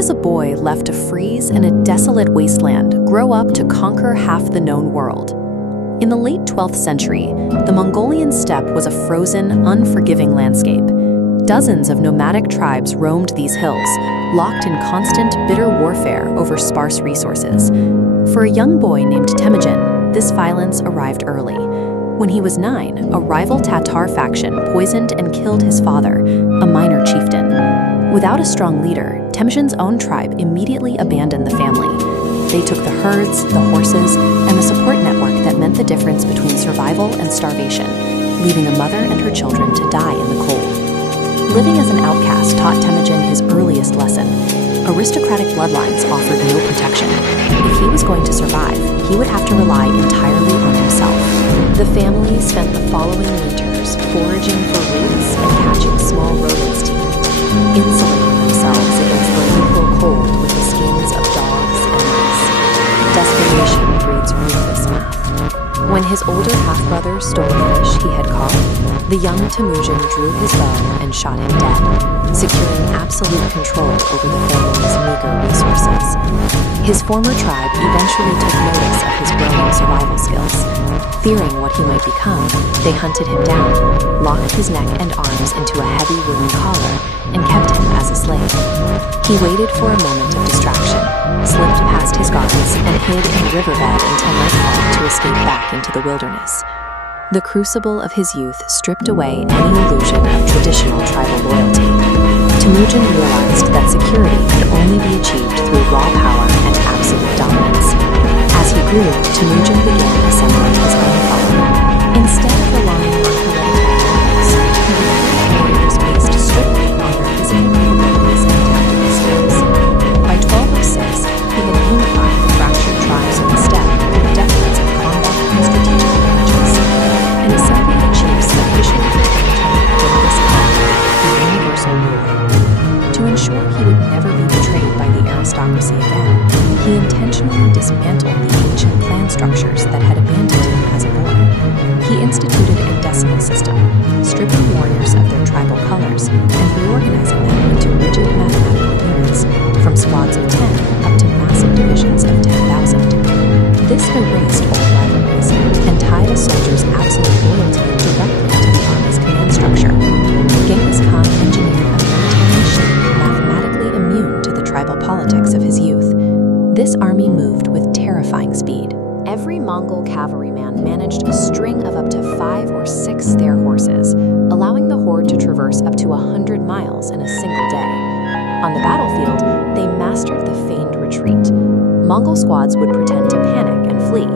as a boy left to freeze in a desolate wasteland, grow up to conquer half the known world. In the late 12th century, the Mongolian steppe was a frozen, unforgiving landscape. Dozens of nomadic tribes roamed these hills, locked in constant, bitter warfare over sparse resources. For a young boy named Temujin, this violence arrived early. When he was 9, a rival Tatar faction poisoned and killed his father, a minor chieftain. Without a strong leader, Temujin's own tribe immediately abandoned the family. They took the herds, the horses, and the support network that meant the difference between survival and starvation, leaving a mother and her children to die in the cold. Living as an outcast taught Temujin his earliest lesson. Aristocratic bloodlines offered no protection. If he was going to survive, he would have to rely entirely on himself. The family spent the following winters foraging for roots and catching small rodents to eat, insulating themselves against the lethal cold with the skins of dogs and mice. Desperation breeds ruthless math. When his older half-brother stole a fish he had caught, the young Temujin drew his bow and shot him dead, securing absolute control over the family's meager resources. His former tribe eventually took notice of his growing survival skills. Fearing what he might become, they hunted him down, locked his neck and arms into a heavy wooden collar, and kept him as a slave. He waited for a moment of distraction, slipped past his guards, and hid in a riverbed until nightfall to escape back into the wilderness. The crucible of his youth stripped away any illusion of traditional tribal loyalty. Temujin realized that security could only be achieved through raw power and absolute dominance. As he grew, Temujin began assembling his own following. Instead of relying on hereditary rulers, he recruited warriors based strictly on their physical capabilities and tactical skills. By 1206, he had unified the fractured tribes of the steppe through decades of combat and strategic advantages. An assembly of chiefs officially proclaimed him Genghis Khan, the universal ruler. To ensure he would never be betrayed by the aristocracy again, he intentionally dismantled the ancient clan structures that had abandoned him as a boy. He instituted a decimal system, stripping warriors of their tribal colors and reorganizing them into rigid mathematical units, from squads of 10 up to massive divisions of 10,000. This erased old rivalries and tied a soldier's absolute loyalty directly to the army's command structure. Genghis Khan engineered a military machine mathematically immune to the tribal politics of his youth. This army moved with terrifying speed. Every Mongol cavalryman managed a string of up to 5 or 6 their horses, allowing the horde to traverse up to 100 miles in a single day. On the battlefield, they mastered the feigned retreat. Mongol squads would pretend to panic and flee,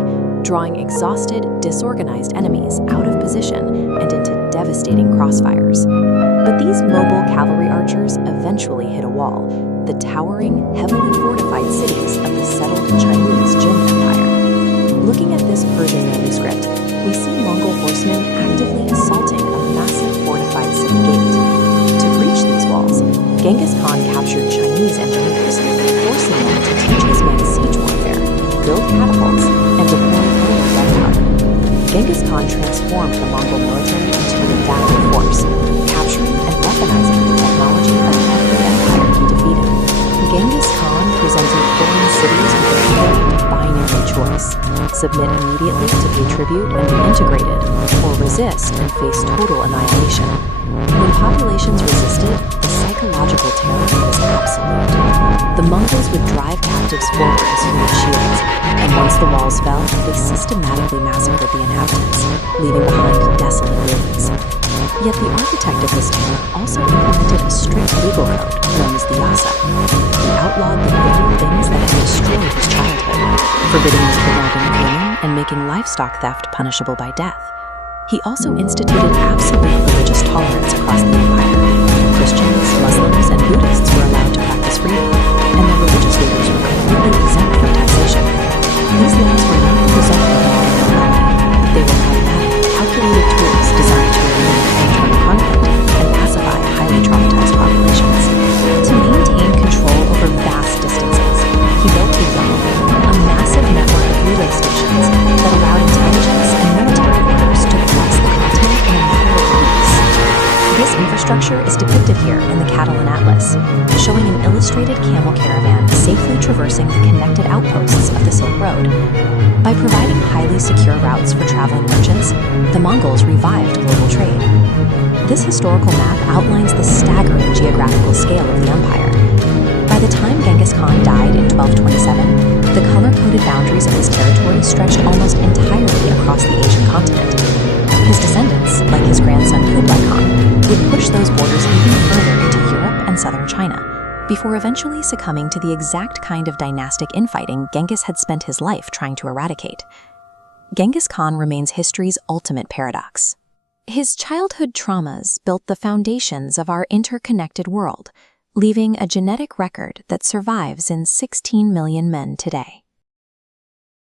drawing exhausted, disorganized enemies out of position and into devastating crossfires. But these mobile cavalry archers eventually hit a wall, the towering, heavily fortified cities of the settled Chinese Jin Empire. Looking at this Persian manuscript, we see Mongol horsemen actively assaulting a massive fortified city gate. To breach these walls, Genghis Khan captured Chinese engineers, forcing them to teach his men siege warfare, build catapults, and deploy early gunpowder. Genghis Khan transformed the Mongol military into an adaptive force, capturing and weaponizing the technology of every empire he defeated. Genghis Khan presented foreign cities with a clear, binary choice: submit immediately to pay tribute and be integrated, or resist and face total annihilation. When populations resisted, the psychological terror was absolute. The Mongols would drive captives forward as human shields, and once the walls fell, they systematically massacred the inhabitants, leaving behind desolate ruins. Yet the architect of this town also implemented a strict legal code known as the Yasa. He outlawed the very things that had destroyed his childhood, forbidding the kidnapping of women and making livestock theft punishable by death. He also instituted absolute religious tolerance across the empire. Christians, Muslims, and Buddhists were allowed to practice freely, and their religious leaders were completely exempt from taxation. These laws were not the result of modern morality. They were pragmatic, calculated tools designed to eliminate internal conflict and pacify highly traumatized populations. To maintain control over vast distances, he built a massive network of relay stations that allowed intelligence and military orders to cross the continent in a matter of weeks. This infrastructure structure is depicted here in the Catalan Atlas, showing an illustrated camel caravan safely traversing the connected outposts of the Silk Road. By providing highly secure routes for traveling merchants, the Mongols revived global trade. This historical map outlines the staggering geographical scale of the empire. By the time Genghis Khan died in 1227, the color-coded boundaries of his territory stretched almost entirely across the Asian continent. His descendants, like his grandson Kublai Khan, would push those borders even further into Europe and southern China, before eventually succumbing to the exact kind of dynastic infighting Genghis had spent his life trying to eradicate. Genghis Khan remains history's ultimate paradox. His childhood traumas built the foundations of our interconnected world, leaving a genetic record that survives in 16 million men today.